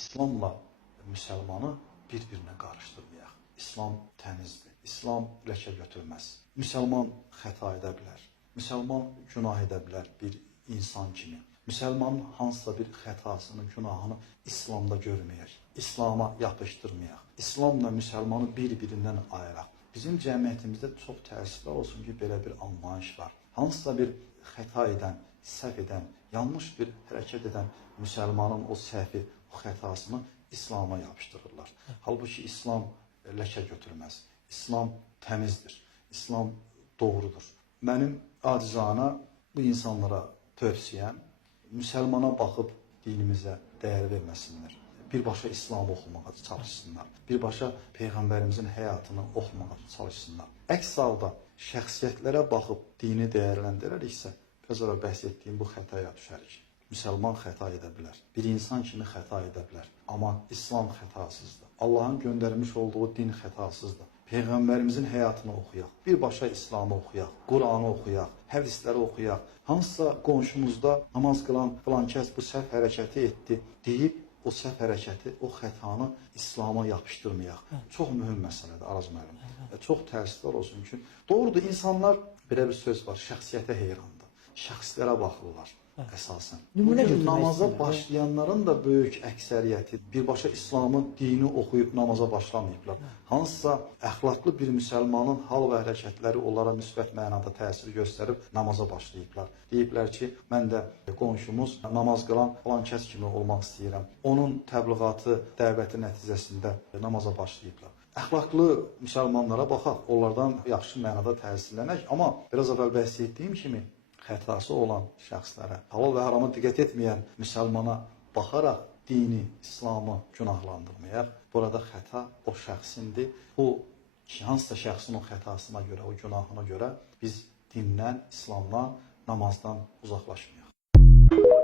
İslamla müsəlmanı bir-birinə qarışdırmayaq. İslam təmizdir. İslam ləkə götürməz. Müsəlman xəta edə bilər. Müsəlman günah edə bilər bir insan kimi. Müsəlmanın hansısa bir xətasını, günahını İslamda görməyək. İslama yapışdırmayaq. İslamla müsəlmanı bir-birindən ayıraq. Bizim cəmiyyətimizdə çox təəssüflər olsun ki, belə bir anlayış var. Hansısa bir xəta edən, səhv edən, yanlış bir hərəkət edən müsəlmanın o səhvi, o xətasını İslama yapışdırırlar. Halbuki İslam ləkə götürməz. İslam təmizdir. İslam doğrudur. Mənim acizana bu insanlara tövsiyəm, müsəlmana baxıb dinimizə dəyər verməsinlər. Birbaşa İslamı oxumağa çalışsınlar. Birbaşa Peyğəmbərimizin həyatını oxumağa çalışsınlar. Əks halda şəxsiyyətlərə baxıb dini dəyərləndirəriksə, biraz sonra bəhs etdiyim bu xətaya düşərik. Müsəlman xəta edə bilər. Bir insan kimi xəta edə bilər. Amma İslam xətasızdır. Allahın göndərmiş olduğu din xətasızdır. Peyğəmbərimizin həyatını oxuyaq. Birbaşa İslamı oxuyaq. Quranı oxuyaq. Hədisləri oxuyaq. Hansısa qonşumuzda namaz qılan filan kəs bu səhv hərəkəti etdi deyib, o səhv hərəkəti, o xətanı İslama yapışdırmayaq. Çox mühüm məsələdir, Araz müəllim. Çox təəssüflər olsun ki, doğrudur, insanlar, belə bir söz var, şəxsiyyətə heyrandır. Şəxslərə baxırlar əsasən. Bugün namaza başlayanların da böyük əksəriyyəti birbaşa İslamın dini oxuyub namaza başlamayıblar. Hansısa əxlaqlı bir müsəlmanın hal və hərəkətləri onlara müsbət mənada təsir göstərib namaza başlayıblar. Deyiblər ki, mən də qonşumuz namaz qılan falan kəs kimi olmaq istəyirəm. Onun təbliğatı, dəvəti nəticəsində namaza başlayıblar. Əxlaqlı müsəlmanlara baxaq, onlardan yaxşı mənada təsirlənək. Amma biraz əvvəl bəhs etdiyim kimi, xətası olan şəxslərə, halal və harama diqqət etməyən müsəlmana baxaraq dini, İslamı günahlandırmayaq. Burada xəta o şəxsindir. Bu, hansısa şəxsin o xətasına görə, o günahına görə biz dindən, İslamdan, namazdan uzaqlaşmayaq.